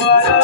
What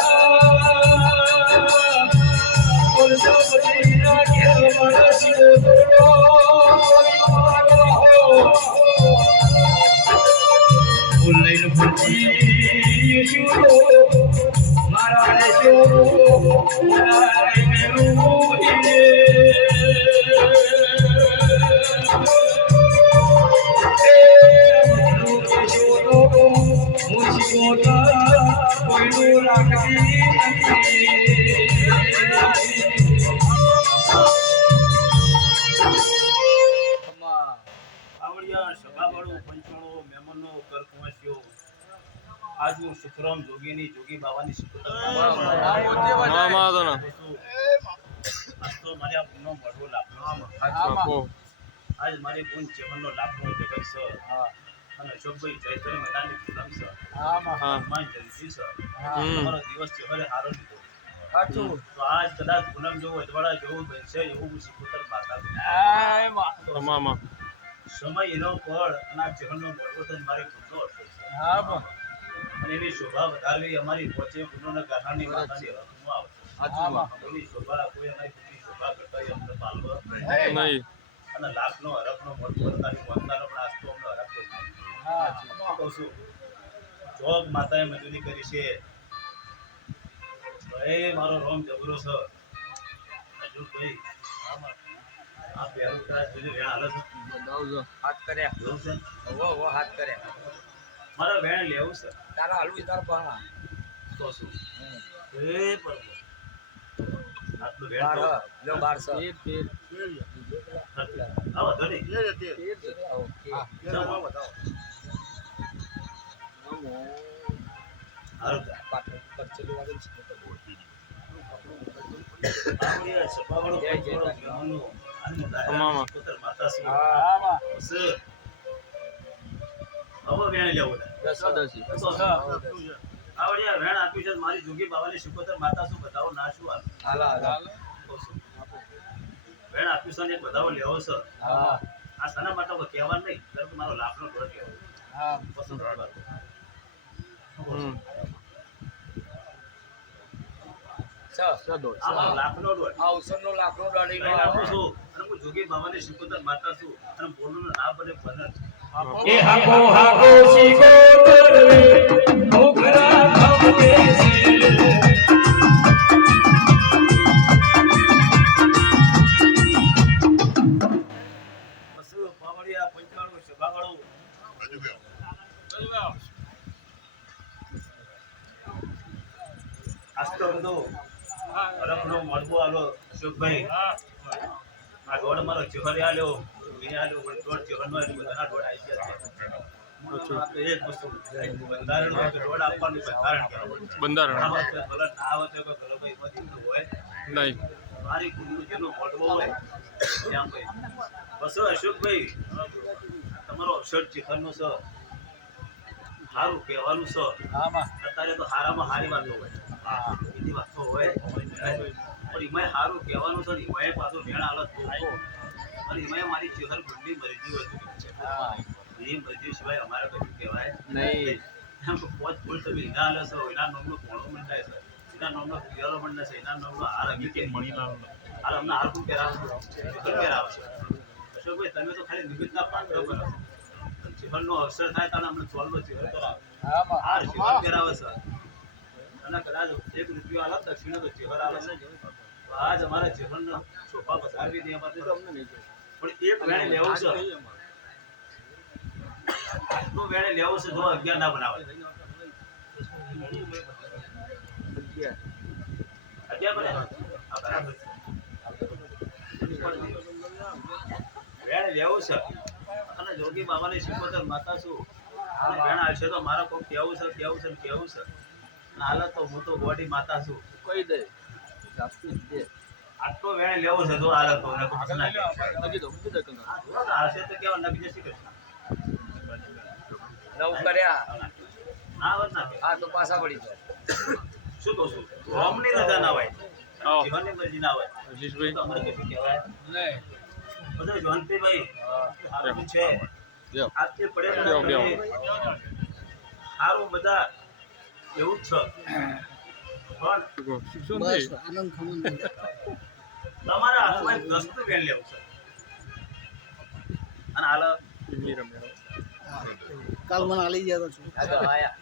આજનું સુખરામ જોગીની જોગી બાવાની તો ના આજ મારી આ મળવો લાભ આજ મારી બૂન ચેહનનો લાભનો જગત સર અને અશોકભાઈ ચૈતન્ય પૂનમ છે હા હનુમાન જયંતિ છે તમારો દિવસ ચેહરે હારો લીધો સાચું તો આજ કદાચ પૂનમ જેવું અજવાળા જેવું બનશે એવું હું શિકોતર માતા સમય એનો પળ અને જીવનનો મળવો તો મારે ગુનો હતો હા. અને એની શોભા વધારવી અમારી પોચે ગુનોના ગાહાની માતાની હકમાં આવે. એની શોભા કોઈ અમારી ખોટી શોભા કરતા હોય અમને પાલવા. નહીં. અને લાખનો હરફનો મોટો કરતાની મોતનાનો પણ આસ્તો અમને હરફ તો કહું છું જોગ માતાએ મજૂરી કરી છે. ભાઈ મારો રોમ જબરો છે. હજુ ભાઈ આ પહેલું કદાચ જોજો હાથ કર્યા. હાથ કર્યા. મારે વેણ લેવું છે. તારા હલવી તાર પાણા. તો શું? એ પણ આટલું વેણ બાર લો બાર સો પર ચલી છે તો સભાવાળો જય જય મામા. પુત્ર માતા? હા. હવે વેણ લેવું તા. દસ દસી તો આવડિયા વેણ આપ્યું છે મારી જોગી બાવાની શિકોતર માતા શું બતાવો ના શું હાલ? હાલો. હાલો. તો શું? વેણ આપ્યું છે એક બતાવો લેવો છે. હા. આ શાના માટે કોઈ નહીં કારણ કે મારો લાભનો ઢોળ કહેવો હા. પસંદ હમ. છ સદો આ ઉસરનો લાકડો દાડી વેણ આપું છું. અને હું જોગી બાવાની શિકોતર માતા છું. અને બોલનું ના બને બને. આસ્તો બધો હરફનો મળવો આલો અશોકભાઈ. આ ગોળ મારો ચહેરે આલ્યો. મેં પણ દોડ ચહેરનો બધાના દોડ આવી ગયા છે. એક વસ્તુ બંધારણ દોડ આપવાનું બંધારણ કહેવાય. બંધારણ. છે, ભલે ના આવે તો ભલે ભાઈ એમાંથી હોય. નહીં. મારી ગુરુજીનો મોટવો હોય ત્યાં ભાઈ બસ અશોકભાઈ તમારો અક્ષર ચિખરનો છે. સારું કહેવાનું છે. અત્યારે તો હારામાં સારી વાતો હોય. બીજી વાતો હોય. પણ એમાંય સારું કહેવાનું છે ને એમાંય પાછું મેળ હાલત અને એમાંય મારી ચહેર ગુંડી મરજી હોય એ મરજી સિવાય અમારે કશું કહેવાય? નહીં. પોચ ભૂલ તમે એના હાલે છો. એના નામનો પોણો મંડાય છે. એના નામનો પિયારો મંડાય છે. એના નામનો હાર અમી કે મણી હાલ અમને હાર કોણ અશોકભાઈ તમે તો ખાલી નિમિત્તના પાત્ર બનો ચિકનનો અવસર થાય ત્યારે અમને ચોલનો જીવન કરાવે. હા બા. આ પહેરાવે છે. અને કદાચ એક રૂપિયો આલો દક્ષિણ તો જીવન આવે છે. તો આજ અમારા જીવનનો સોફા પસાવી દે એમાં તો અમને નહીં જોઈએ. પણ એક વેણે લેવું છે. વેણે લેવું છે જો અગિયાર ના બનાવે. અગિયાર બરાબર. વેણ લેવું છે. અને જોગી બાબાની શિકોતર માતા છું. વેણ આવશે તો મારા કોઈ કેવું છે કેવું છે કેવું છે. હાલત તો હું તો બોડી માતા છું. કહી દે. આટલો વેણ લેવો છે તો નકર પછી ના આવશે તો કેવા નબી જશે કૃષ્ણ નવ કર્યા. ના આવત ના. આ તો પાછા પડી જાય શું કહું છું? રોમની રજા ના હોય. જીવનની મરજી ના હોય. અજીશભાઈ તો અમારે કશું કહેવાય? નહીં. બધું જોનતીભાઈ સારું છે. આજથી પડે. સારું બધા એવું જ છે. શિક્ષણ થઈ તમારા હાથમાં એક દસ્તું વેણ લેવું છે. અને હાલ ઇમલી રમ્યા કાલ મને આલી ગયા તો છું. આ તો આયા.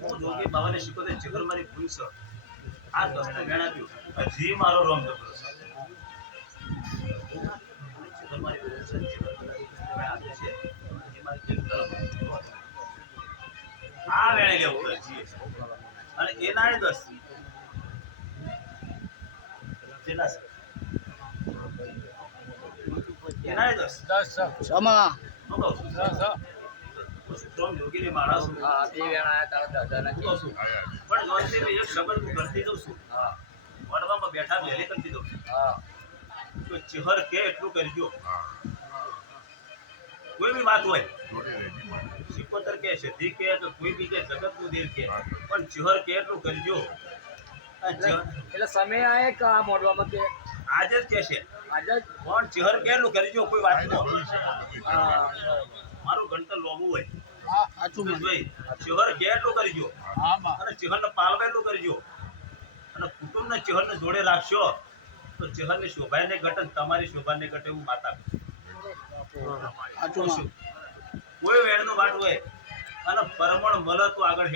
હું જોગી બાબાને શીખવતો જીવન મારી ભૂલ છે. આ દસ્તું વેણ આપ્યું. હજી મારો રોમ જબરો છે. જીવન મારી ભૂલ છે જીવન મારી આપ્યું છે. શબ્દ હું. કરતી જઉં છું. હા. વડવામાં બેઠા વહેલી કરતી દઉં છું. હા. તો ચિહર કે એટલું કરજો કોઈ બી વાત હોય? સિકોતર કે સિદ્ધિ કે તો કોઈ બી કે જગતનું દેવ કે પણ ચિહર કે એટલું કરજો એટલે સમય આયે કે આ મોડવામાં કે આજે જ કે છે. આજે જ? પણ ચિહર કે એટલું કરજો કોઈ વાત ન મારું ગણતર લોબું હોય. હા સાચું તો મને. જોઈ ચિહર કે કરજો અને કુટુંબ ને કરજો ને જોડે રાખશો તો ચહરની ઘટે ને તમારી શોભાને ઘટે હું માતા કોઈ વેણનું વાટ હોય અને પરમણ મળે તો આગળ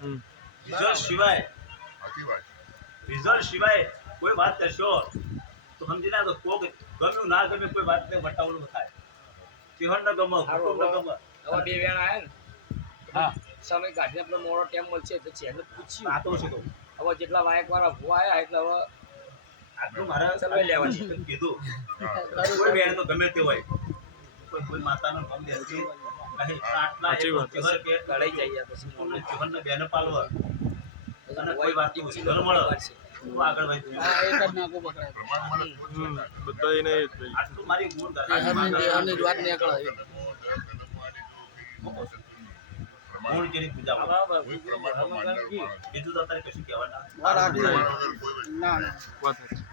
હમ. રિઝલ્ટ સિવાય રિઝલ્ટ સિવાય કોઈ વાત કરશો તો સમજી ના તો કોક ગમ્યું ના ગમે કોઈ વાતને વટાવલું થાય. ચિહન ન ગમે કુટુંબ ન ગમે. હવે બે વેણ આયા ને. હા. સમય કાઢીને આપણો મોડો ટાઈમ મળશે તો છે પૂછ્યું. આ તો. હવે જેટલા વાયક વાળા ભૂવા આયા એટલે હવે આટલું મારે ચલવાઈ લેવાની. કીધું. કોઈ વેણ તો ગમે તે હોય. કોઈ કોઈ માતાનો નામ દેતી નહીં આટલા સાચી કે લડાઈ જાય પછી. ચિહરને બેને પાલવા. અને કોઈ વાતનું મળે આગળ ભાઈ આટલું મારી મૂળ વાત નીકળે. જેની પૂજા બીજું તો અત્યારે કશું કહેવાના. ના. ના વાત સાચી.